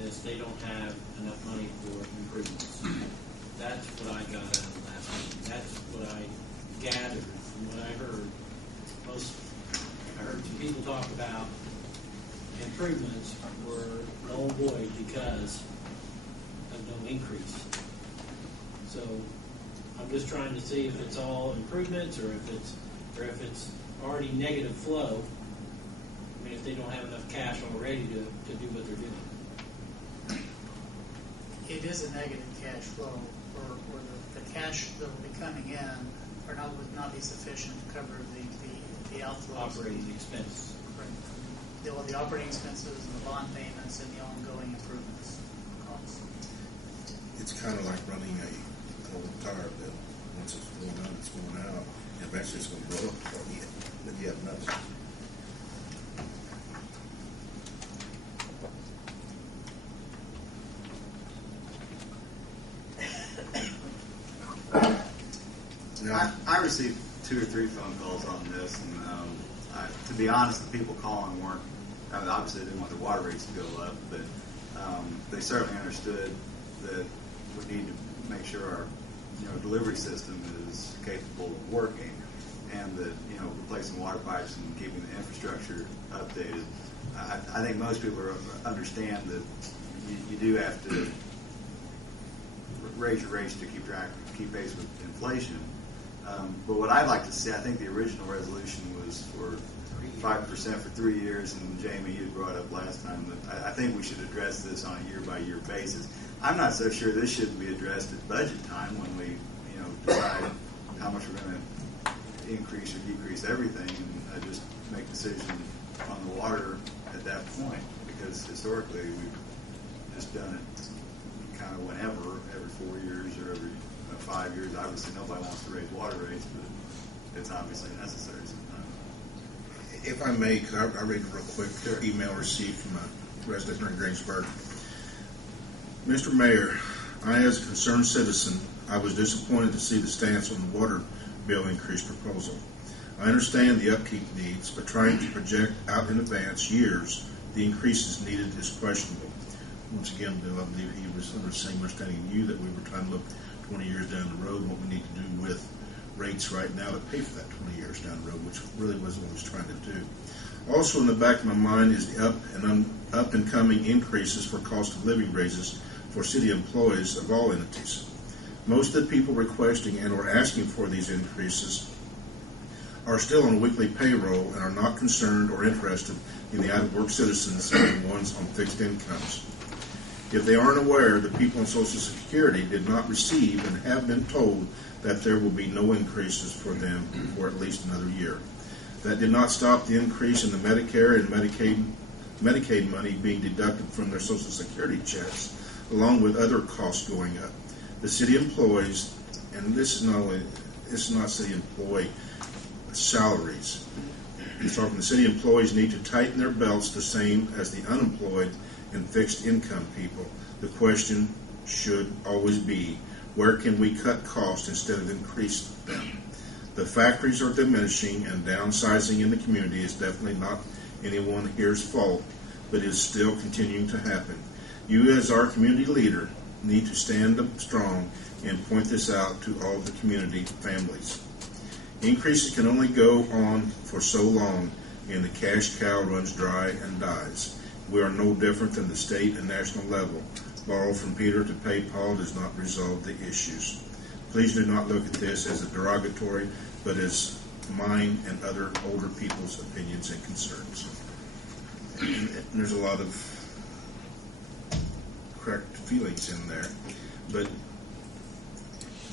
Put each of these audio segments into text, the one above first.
is they don't have enough money for improvements. That's what I got out of the last meeting. That's what I gathered from what I heard. I heard some people talk about improvements were null and void because of no increase. So I'm just trying to see if it's all improvements or if it's already negative flow. I mean, if they don't have enough cash already to do what they're doing. It is a negative cash flow, or the cash that will be coming in would not be sufficient to cover the outflows. Operating expense. Right. The operating expenses and the bond payments and the ongoing improvements costs. It's kind of like running an old tire bill. Once it's going out, it's going out. And eventually it's going to blow up before you have nothing. I received 2 or 3 phone calls on this, and to be honest, the people calling weren't. Obviously, they didn't want their water rates to go up, but they certainly understood that we need to make sure our delivery system is capable of working, and that replacing water pipes and keeping the infrastructure updated. I think most people understand that you do have to raise your rates to keep pace with inflation. But what I'd like to see, I think the original resolution was for 5% for 3 years, and Jamie, you brought up last time that I think we should address this on a year-by-year basis. I'm not so sure this shouldn't be addressed at budget time when we, decide how much we're going to increase or decrease everything, and just make a decision on the water at that point. Because historically, we've just done it kind of whenever, every 4 years or every 5 years. Obviously, nobody wants to raise water rates, but it's obviously necessary sometimes. If I may, because I read a real quick email received from a resident here in Greensburg. Mr. Mayor, as a concerned citizen, I was disappointed to see the stance on the water bill increase proposal. I understand the upkeep needs, but trying to project out in advance years the increases needed is questionable. Once again, Bill, I believe he was under the same understanding you that we were trying to look 20 years down the road, what we need to do with rates right now to pay for that 20 years down the road, which really wasn't what I was trying to do. Also in the back of my mind is the up and coming increases for cost of living raises for city employees of all entities. Most of the people requesting and or asking for these increases are still on weekly payroll and are not concerned or interested in the out-of-work citizens and the ones on fixed incomes. If they aren't aware, the people on Social Security did not receive and have been told that there will be no increases for them for at least another year. That did not stop the increase in the Medicare and Medicaid money being deducted from their Social Security checks, along with other costs going up. The city employees, and this is not city employee salaries. It's talking the city employees need to tighten their belts the same as the unemployed and fixed income people. The question should always be, where can we cut costs instead of increase them? The factories are diminishing, and downsizing in the community is definitely not anyone here's fault, but is still continuing to happen. You as our community leader need to stand up strong and point this out to all the community families. Increases can only go on for so long, and the cash cow runs dry and dies. We are no different than the state and national level. Borrow from Peter to pay Paul does not resolve the issues. Please do not look at this as a derogatory, but as mine and other older people's opinions and concerns. And there's a lot of correct feelings in there, but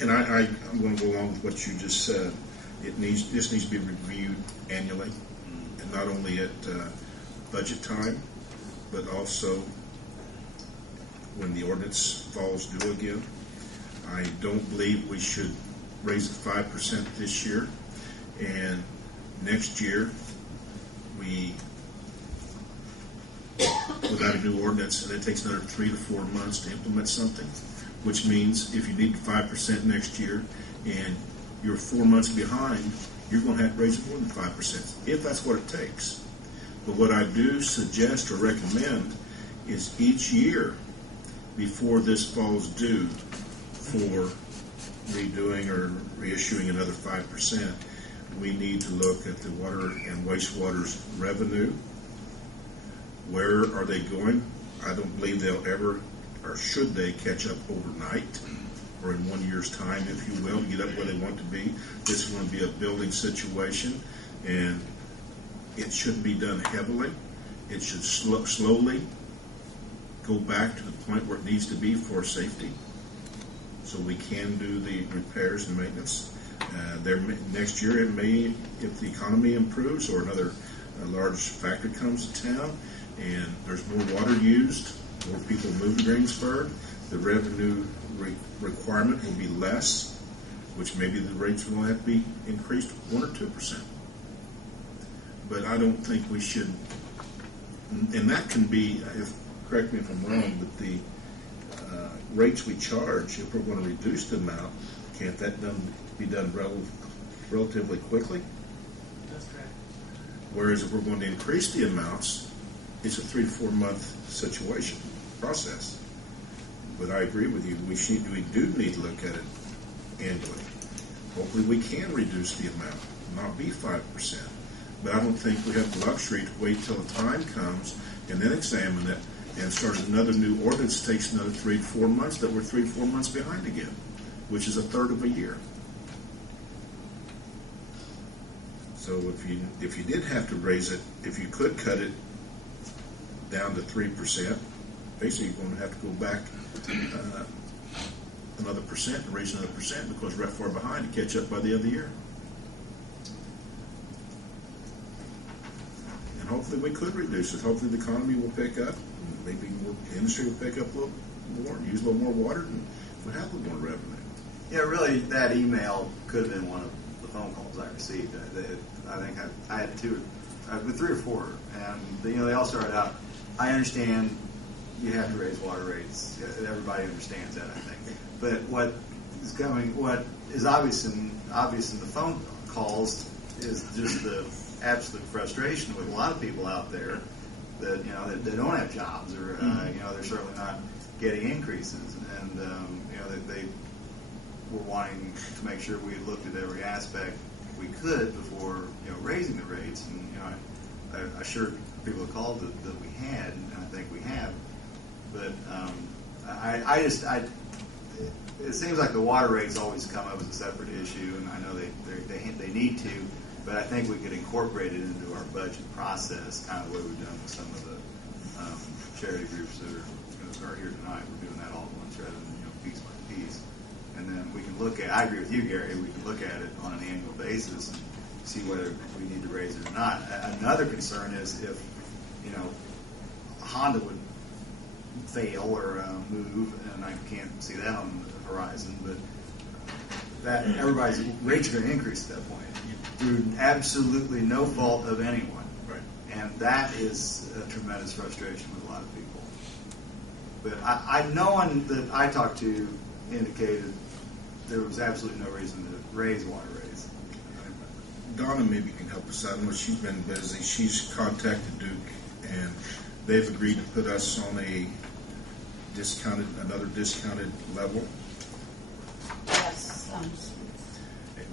I'm going to go along with what you just said. This needs to be reviewed annually, and not only at budget time, but also when the ordinance falls due again. I don't believe we should raise it 5% this year, and next year without a new ordinance, and it takes another 3 to 4 months to implement something, which means if you need 5% next year and you're 4 months behind, you're going to have to raise it more than 5%, if that's what it takes. But what I do suggest or recommend is each year before this falls due for redoing or reissuing another 5%, we need to look at the water and wastewater's revenue. Where are they going? I don't believe they'll ever, or should they, catch up overnight or in 1 year's time, if you will, to get up where they want to be. This is going to be a building situation, and it shouldn't be done heavily. It should slowly go back to the point where it needs to be for safety, so we can do the repairs and maintenance. Next year, it may, if the economy improves or another large factory comes to town and there's more water used, more people move to Greensburg, the revenue requirement will be less, which maybe the rates will have to be increased 1 or 2%. But I don't think we should, and that can be, correct me if I'm wrong, but the rates we charge, if we're going to reduce the amount, can't that be done relatively quickly? That's correct. Whereas if we're going to increase the amounts, it's a 3 to 4 month situation, process. But I agree with you, we do need to look at it annually. Hopefully we can reduce the amount, not be 5%. But I don't think we have the luxury to wait till the time comes and then examine it and start another new ordinance. Takes another 3 to 4 months, that we're 3 to 4 months behind again, which is a third of a year. So if you did have to raise it, if you could cut it down to 3%, basically you're going to have to go back another percent and raise another percent, because we're far behind to catch up by the end of the year. And hopefully we could reduce it. Hopefully the economy will pick up. Maybe more industry will pick up a little more, use a little more water, and we'll have a little more revenue. Yeah, really, that email could have been one of the phone calls I received. I think I had two, with 3 or 4, and they all started out. I understand you have to raise water rates. Everybody understands that, I think. But what is obvious in the phone calls is just the absolute frustration with a lot of people out there that that they don't have jobs, or they're certainly not getting increases, and that they were wanting to make sure we looked at every aspect we could before raising the rates. And I assured people who called that we had, and I think we have. But it seems like the water rates always come up as a separate issue, and I know they need to, but I think we could incorporate it into our budget process, kind of the way we've done with some of the charity groups that are here tonight. We're doing that all at once rather than piece by piece. And then we can look at, I agree with you, Gary, we can look at it on an annual basis and see whether we need to raise it or not. Another concern is if Honda would fail or move, and I can't see that on the horizon, but that everybody's rates are going to increase at that point through absolutely no fault of anyone. Right. And that is a tremendous frustration with a lot of people. But no one that I talked to indicated there was absolutely no reason to raise water rates. Donna maybe can help us out. I know she's been busy. She's contacted Duke, and they've agreed to put us on another discounted level. Yes.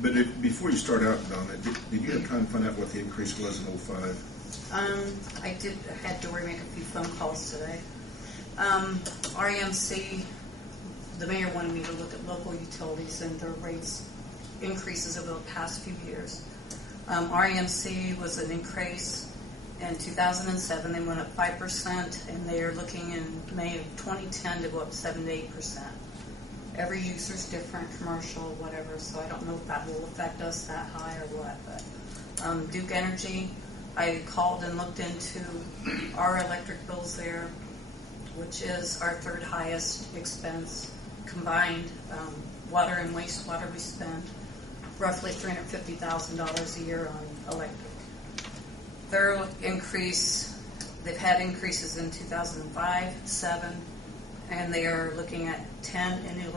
But before you start out, Donna, did you have time to find out what the increase was in 05? I had to make a few phone calls today. REMC, the mayor wanted me to look at local utilities and their rates increases over the past few years. REMC was an increase in 2007. They went up 5%, and they are looking in May of 2010 to go up 7 to 8%. Every user's different, commercial, whatever, so I don't know if that will affect us that high or what. But Duke Energy, I called and looked into our electric bills there, which is our third highest expense combined. Water and wastewater, we spend roughly $350,000 a year on electric. Their increase, they've had increases in 2005, 7, and they are looking at 10 and 11.